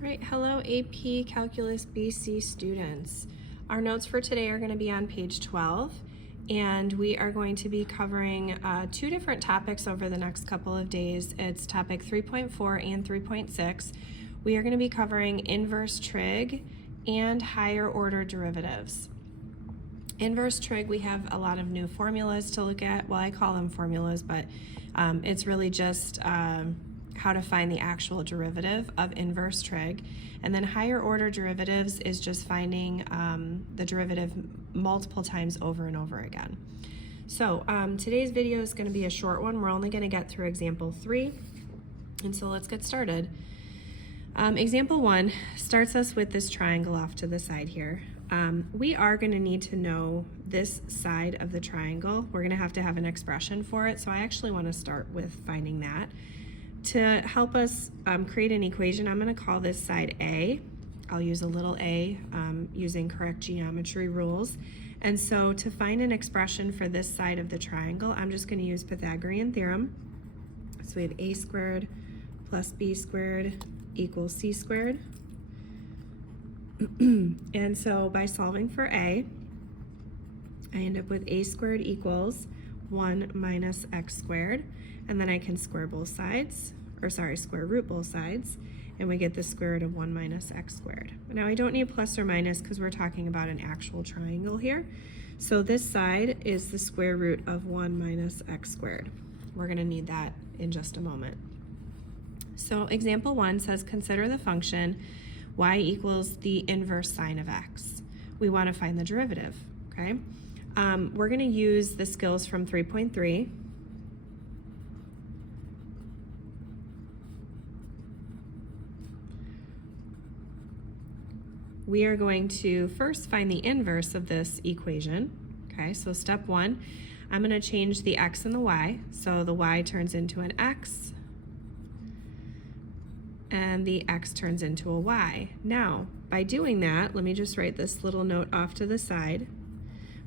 Right, hello AP Calculus BC students. Our notes for today are going to be on page 12, and we are going to be covering two different topics over the next couple of days. It's topic 3.4 and 3.6. We are going to be covering inverse trig and higher order derivatives. Inverse trig, we have a lot of new formulas to look at. Well, I call them formulas, but it's really just how to find the actual derivative of inverse trig. And then higher order derivatives is just finding the derivative multiple times over and over again. So today's video is going to be a short one. We're only going to get through example 3. And so let's get started. Example 1 starts us with this triangle off to the side here. We are going to need to know this side of the triangle. We're going to have an expression for it. So I actually want to start with finding that. To help us create an equation, I'm going to call this side A. I'll use a little a using correct geometry rules. And so to find an expression for this side of the triangle, I'm just going to use Pythagorean theorem. So we have a squared plus b squared equals c squared. And so by solving for a, I end up with a squared equals 1 minus x squared, and then I can square root both sides, and we get the square root of 1 minus x squared. Now I don't need plus or minus because we're talking about an actual triangle here. So this side is the square root of 1 minus x squared. We're going to need that in just a moment. So example 1 says consider the function y equals the inverse sine of x. We want to find the derivative, okay? We're going to use the skills from 3.3. We are going to first find the inverse of this equation. Okay, so step 1, I'm going to change the x and the y. So the y turns into an x, and the x turns into a y. Now, by doing that, let me just write this little note off to the side.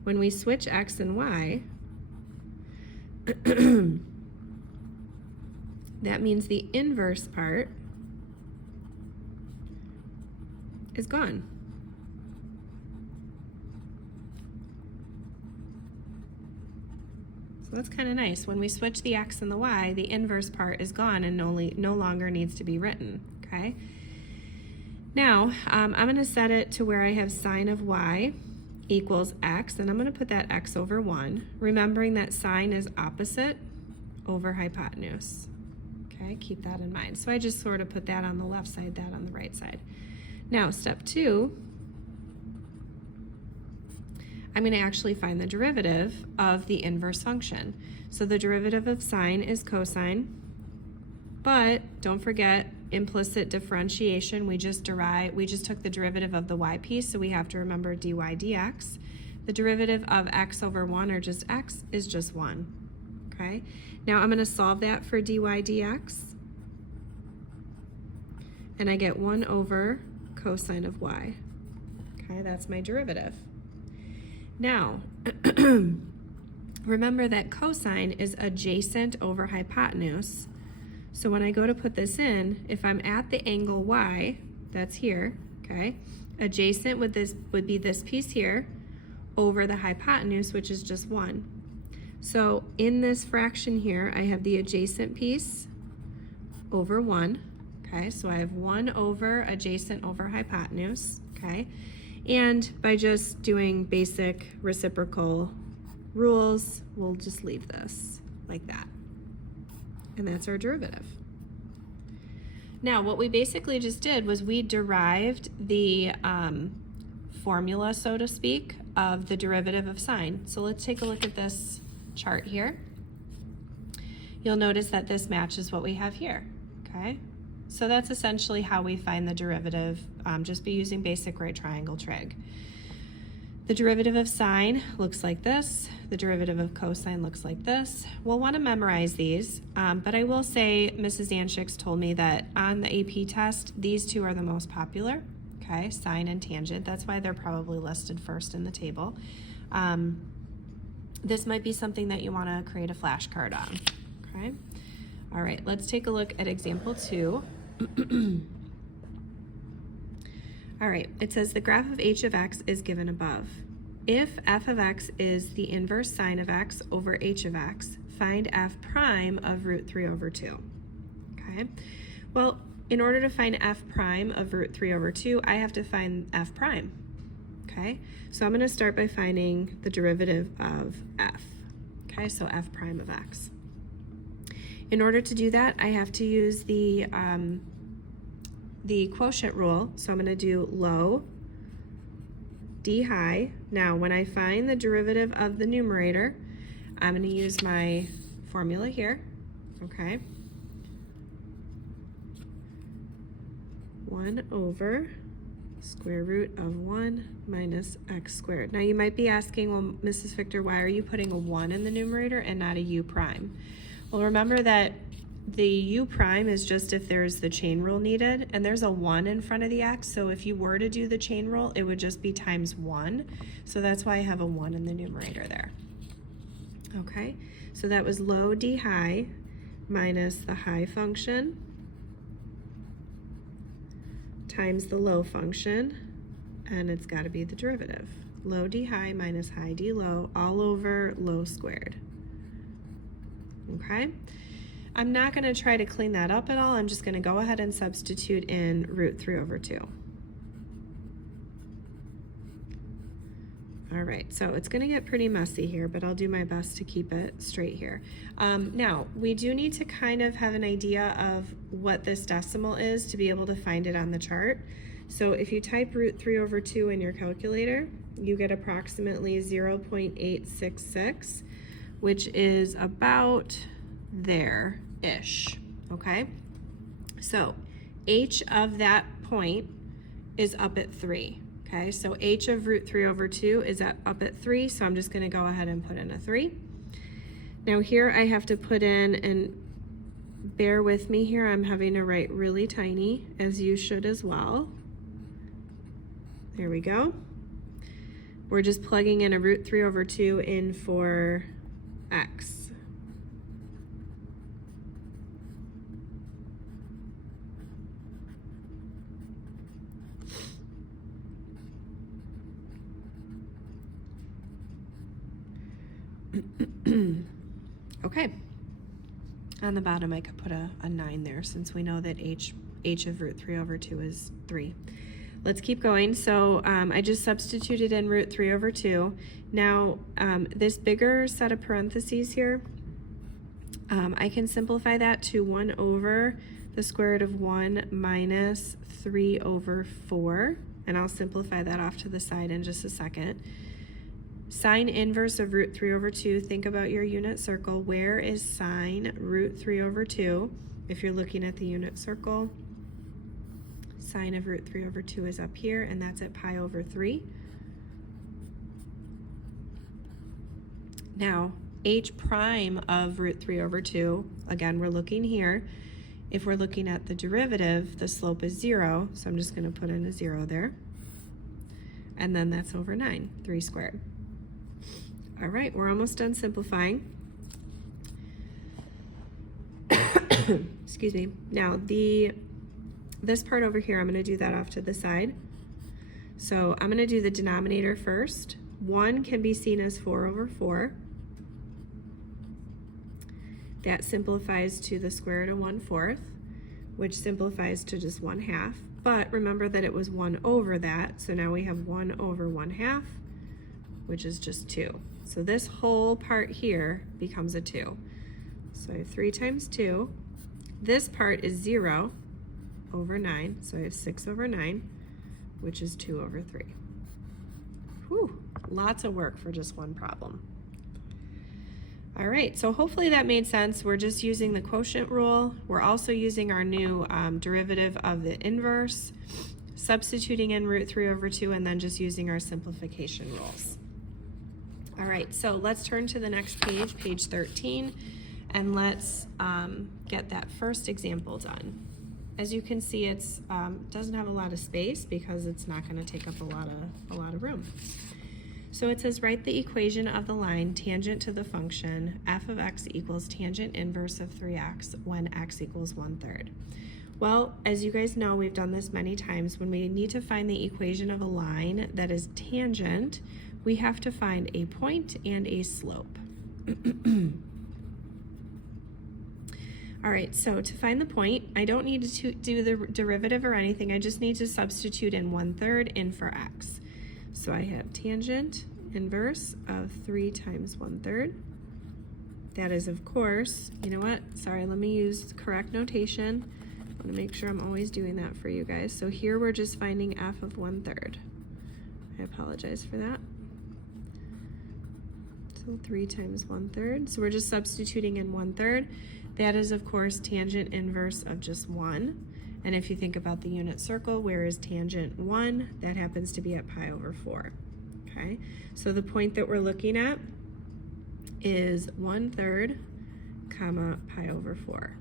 When we switch x and y, that means the inverse part is gone. So that's kind of nice. When we switch the x and the y, the inverse part is gone and no longer needs to be written, okay? Now, I'm going to set it to where I have sine of y equals x, and I'm going to put that x over 1, remembering that sine is opposite over hypotenuse. Okay, keep that in mind. So I just sort of put that on the left side, that on the right side. Now, step 2, I'm going to actually find the derivative of the inverse function. So the derivative of sine is cosine, but don't forget implicit differentiation. We just took the derivative of the y piece, so we have to remember dy dx. The derivative of x over 1, or just x, is just 1. Okay? Now I'm going to solve that for dy dx, and I get 1 over cosine of y. Okay, that's my derivative. Now, remember that cosine is adjacent over hypotenuse. So when I go to put this in, if I'm at the angle y, that's here, okay, adjacent would be this piece here over the hypotenuse, which is just 1. So in this fraction here, I have the adjacent piece over 1, okay, so I have 1 over adjacent over hypotenuse, okay, and by just doing basic reciprocal rules, we'll just leave this like that. And that's our derivative. Now, what we basically just did was we derived the formula, so to speak, of the derivative of sine. So let's take a look at this chart here. You'll notice that this matches what we have here, okay? So that's essentially how we find the derivative, just be using basic right triangle trig. The derivative of sine looks like this. The derivative of cosine looks like this. We'll want to memorize these, but I will say Mrs. Anschicks told me that on the AP test, these two are the most popular, okay, sine and tangent. That's why they're probably listed first in the table. This might be something that you want to create a flashcard on, okay? All right, let's take a look at example 2. All right, it says the graph of h of x is given above. If f of x is the inverse sine of x over h of x, find f prime of root 3 over 2. Okay, well, in order to find f prime of root 3 over 2, I have to find f prime. Okay, so I'm going to start by finding the derivative of f. Okay, so f prime of x. In order to do that, I have to use the quotient rule. So I'm going to do low d high. Now, when I find the derivative of the numerator, I'm going to use my formula here. Okay, 1 over square root of 1 minus x squared. Now you might be asking, well, Mrs. Victor, why are you putting a 1 in the numerator and not a u prime? Well, remember that the u prime is just if there's the chain rule needed, and there's a 1 in front of the x, so if you were to do the chain rule, it would just be times 1. So that's why I have a 1 in the numerator there. Okay, so that was low d high minus the high function times the low function, and it's got to be the derivative. Low d high minus high d low all over low squared. Okay, I'm not going to try to clean that up at all. I'm just going to go ahead and substitute in root 3 over 2. All right, so it's going to get pretty messy here, but I'll do my best to keep it straight here. Now, we do need to kind of have an idea of what this decimal is to be able to find it on the chart. So if you type root 3 over 2 in your calculator, you get approximately 0.866, which is about there-ish, okay? So h of that point is up at 3. Okay, so h of root 3 over 2 is up at 3, so I'm just going to go ahead and put in a 3. Now here I have to put in, and bear with me here, I'm having to write really tiny, as you should as well. There we go. We're just plugging in a root 3 over 2 in for x. Okay, on the bottom I could put a 9 there since we know that h of root 3 over 2 is 3. Let's keep going. So I just substituted in root 3 over 2. Now this bigger set of parentheses here, I can simplify that to 1 over the square root of 1 minus 3 over 4, and I'll simplify that off to the side in just a second. Sine inverse of root 3 over 2, think about your unit circle. Where is sine root 3 over 2? If you're looking at the unit circle, sine of root 3 over 2 is up here, and that's at pi over 3. Now, h prime of root 3 over 2, again, we're looking here. If we're looking at the derivative, the slope is 0, so I'm just going to put in a 0 there. And then that's over 9, 3 squared. All right, we're almost done simplifying. Excuse me. Now this part over here, I'm going to do that off to the side. So I'm going to do the denominator first. 1 can be seen as 4 over 4. That simplifies to the square root of 1/4, which simplifies to just 1/2. But remember that it was 1 over that, so now we have 1 over 1/2, which is just 2. So this whole part here becomes a 2. So I have 3 times 2. This part is 0 over 9, so I have 6 over 9, which is 2 over 3. Whew, lots of work for just one problem. All right, so hopefully that made sense. We're just using the quotient rule. We're also using our new derivative of the inverse, substituting in root 3 over 2, and then just using our simplification rules. All right, so let's turn to the next page, page 13, and let's get that first example done. As you can see, it doesn't have a lot of space because it's not going to take up a lot of room. So it says write the equation of the line tangent to the function f of x equals tangent inverse of 3x when x equals 1/3. Well, as you guys know, we've done this many times. When we need to find the equation of a line that is tangent, we have to find a point and a slope. All right, so to find the point, I don't need to do the derivative or anything. I just need to substitute in 1/3 in for x. So I have tangent inverse of 3 times 1/3. That is, of course, you know what? Sorry, let me use correct notation. I want to make sure I'm always doing that for you guys. So here we're just finding f of 1/3. I apologize for that. So 3 times 1/3. So we're just substituting in 1/3. That is, of course, tangent inverse of just 1. And if you think about the unit circle, where is tangent 1? That happens to be at pi over 4. Okay, so the point that we're looking at is 1/3, comma, pi over 4.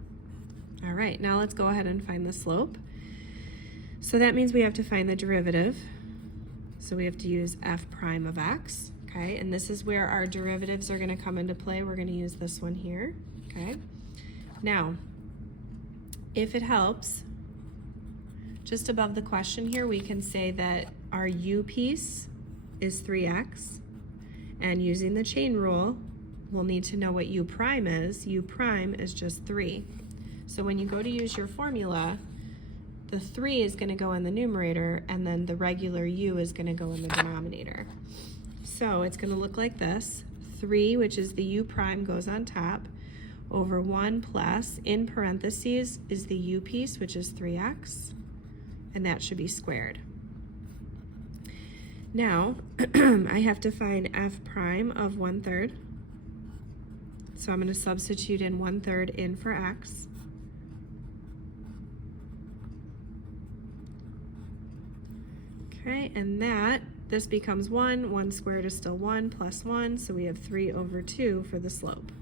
All right, now let's go ahead and find the slope. So that means we have to find the derivative. So we have to use f prime of x, okay? And this is where our derivatives are gonna come into play. We're gonna use this one here, okay? Now, if it helps, just above the question here, we can say that our u piece is 3x, and using the chain rule, we'll need to know what u prime is. U prime is just 3. So when you go to use your formula, the 3 is gonna go in the numerator, and then the regular u is gonna go in the denominator. So it's gonna look like this. 3, which is the u prime, goes on top, over 1 plus, in parentheses, is the u piece, which is 3x, and that should be squared. Now, I have to find f prime of 1/3. So I'm going to substitute in 1/3 in for x. Okay, and this becomes 1. 1 squared is still 1 plus 1, so we have 3 over 2 for the slope.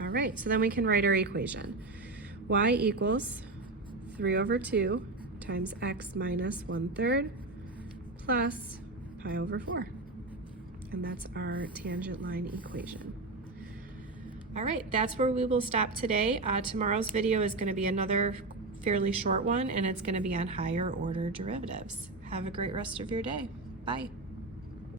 All right, so then we can write our equation. Y equals 3 over 2 times x minus 1/3 plus pi over 4. And that's our tangent line equation. All right, that's where we will stop today. Tomorrow's video is going to be another fairly short one, and it's going to be on higher order derivatives. Have a great rest of your day. Bye.